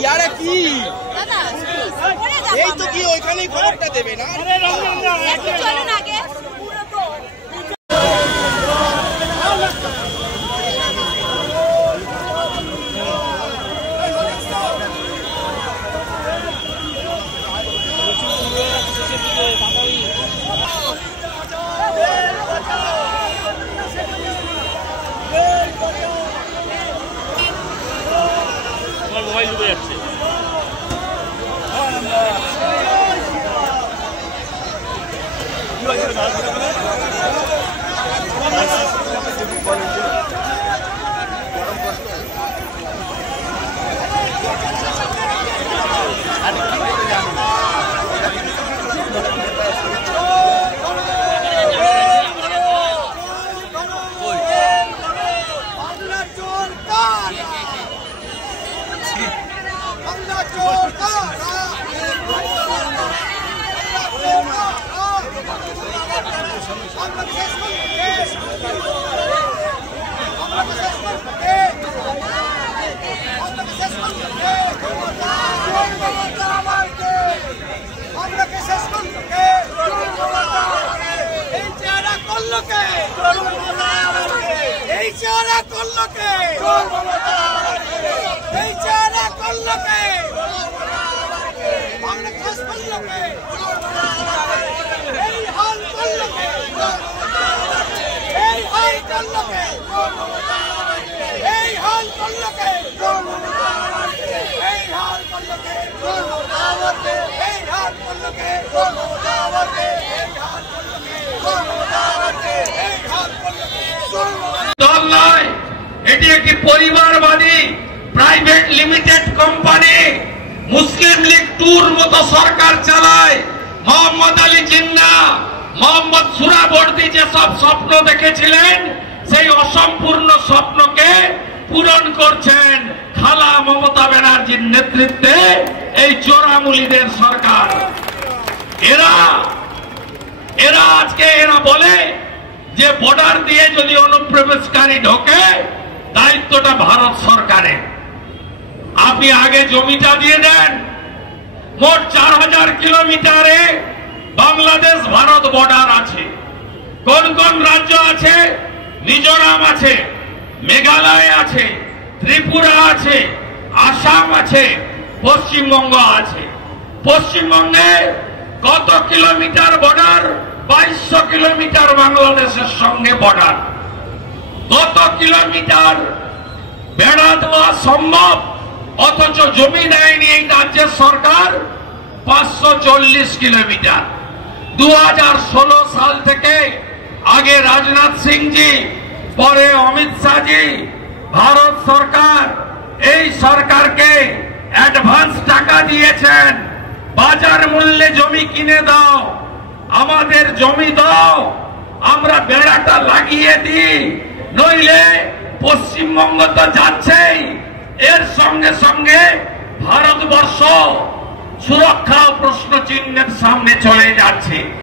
ইয়ারে কি এই তো কি ওইখানেই খবরটা দেবে না চলুন আগে মোবাইল ডুবে যাচ্ছে। দল নয়, এটি একটি পরিবারবাদী প্রাইভেট লিমিটেড কোম্পানি। মুসলিম লীগ টুর মতো সরকার চালায়। মোহাম্মদ আলী জিন্নাহ, মোহাম্মদ সুরাবর্দী যেসব স্বপ্ন দেখেছিলেন সেই অসম্পূর্ণ স্বপ্নকে পূরণ করছেন খালা মমতা ব্যানার্জির নেতৃত্বে এই চোরামুলিদের সরকার। এরা আজকে বলে যে বর্ডার দিয়ে যদি অনুপ্রবেশকারী ঢোকে দায়িত্বটা ভারত সরকারের। আপনি আগে জমিটা দিয়ে দেন। মোট 4000 কিলোমিটারে বাংলাদেশ ভারত বর্ডার আছে। কোন কোন রাজ্য আছে? মিজোরাম আছে, মেঘালয় আছে, ত্রিপুরা আছে, আসাম আছে, পশ্চিমবঙ্গ আছে। পশ্চিমবঙ্গে কত কিলোমিটার বর্ডার? 2200 কিলোমিটার বাংলাদেশের সঙ্গে বর্ডার। কত কিলোমিটার বেড়া দেওয়া সম্ভব, অথচ জমি দেয়নি এই রাজ্যের সরকার? 540 কিলোমিটার। 2016 সাল থেকে আগে রাজনাথ সিংজি, পরে অমিত শাহজি, ভারত সরকার এই সরকারকে অ্যাডভান্স টাকা দিয়েছেন। বাজার মূল্যে জমি কিনে দাও, আমাদের জমি দাও, আমরা বেড়াটা লাগিয়ে দিই, নইলে পশ্চিমবঙ্গ তো যাচ্ছেই, এর সঙ্গে সঙ্গে ভারতবর্ষ সুরক্ষা প্রশ্ন চিহ্নের সামনে চলে যাচ্ছে।